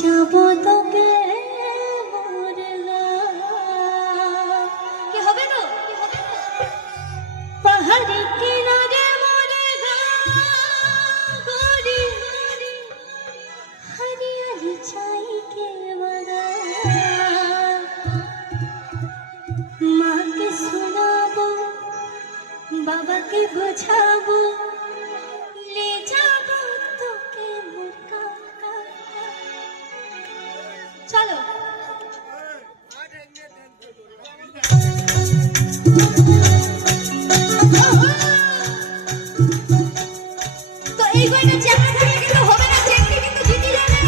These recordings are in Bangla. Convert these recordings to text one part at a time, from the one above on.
যাবো তোকে কি হবে তো পাহাড়ি কিনারে মরে গড়ি হরিয়ালি চাই কে মাকে শোনাবো বাবাকে বোঝাবো ले जाबो তোকে মোর কাকা চলো তো এই গানটা চেক করে কিন্তু হবে না চেকটি কিন্তু জিতে যাবে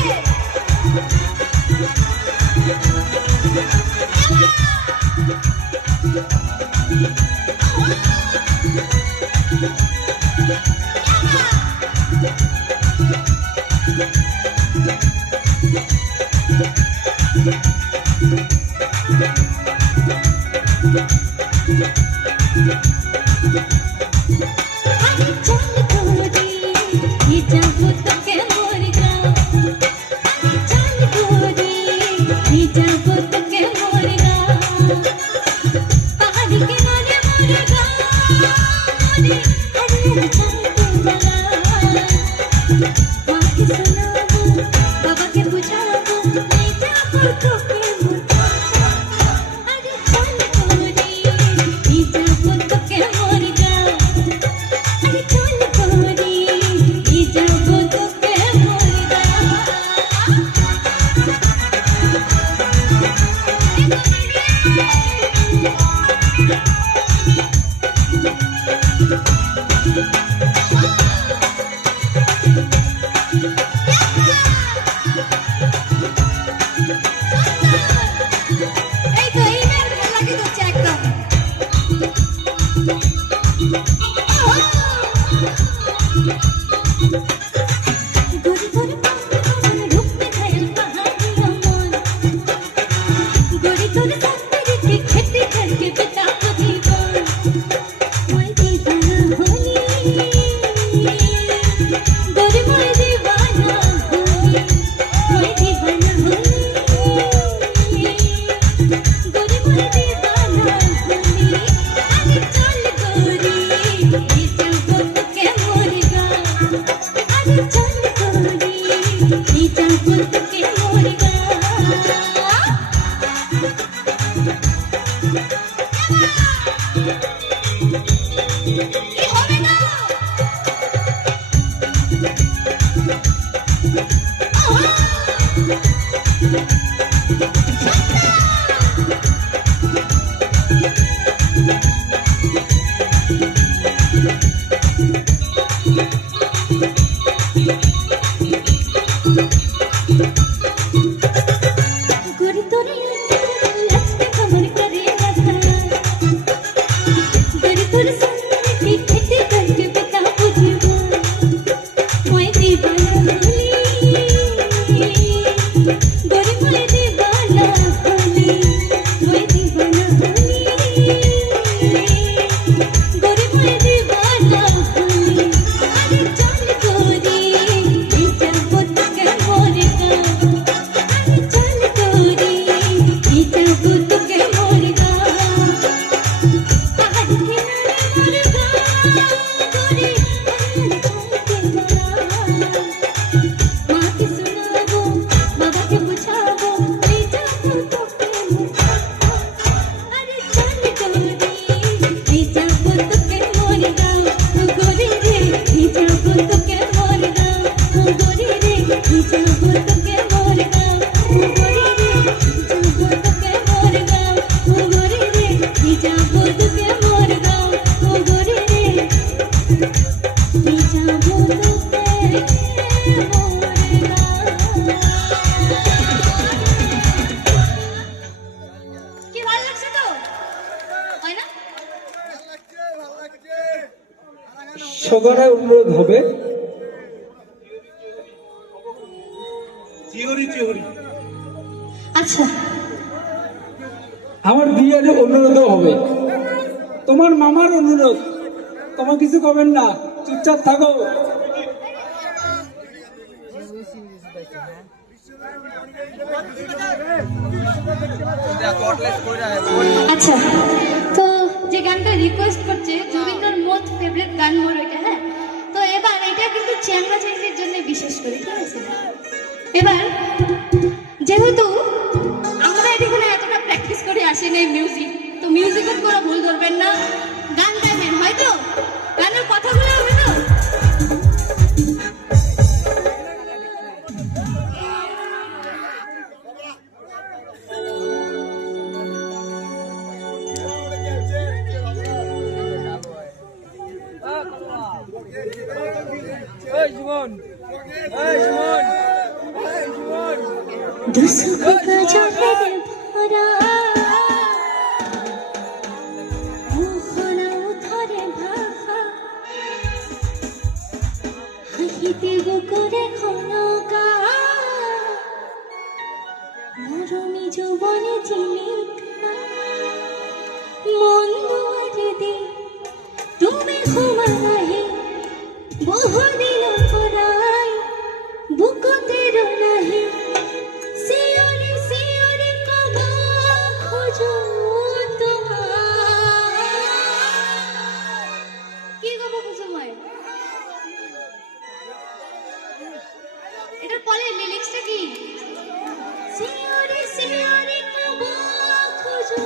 সবার অনুরোধ হবে আচ্ছা আমার বিয়ের অনুরোধ হবে তোমার মামার অনুরোধ তোমার কিছু করবেন না চুপচাপ থাকো আচ্ছা, তো যে গানটা রিকোয়েস্ট করছে জুবিনদার মোস্ট ফেভারিট গান মোর এটা, হ্যাঁ, তো এবার এটা কিন্তু চ্যাংড়া চ্যাংড়ির জন্য বিশেষ করে, ঠিক আছে? এবার যেহেতু আমরা এখানে এতটা প্র্যাকটিস করে আসি না মিউজিক, তো মিউজিকের কোনো ভুল ধরবেন না, গান গাইবেন হয়তো, গানের কথাগুলো হবে তো। দুসুখ জলে ভরা মোহনা উথরে ভাষা হাহিতে বুকুরে খনকা মরমি যৌবনে চিলিকা মন দুয়ারে দে তুমি ঘুমাহে বহুদিন পরাই বুকতের নাহি সিওরে সিওরে কবা খোঁজো তোমায়। কি গো কুসুমাই, এটার পরে লিরিক্সটা কি? সিওরে সিওরে কবা খোঁজো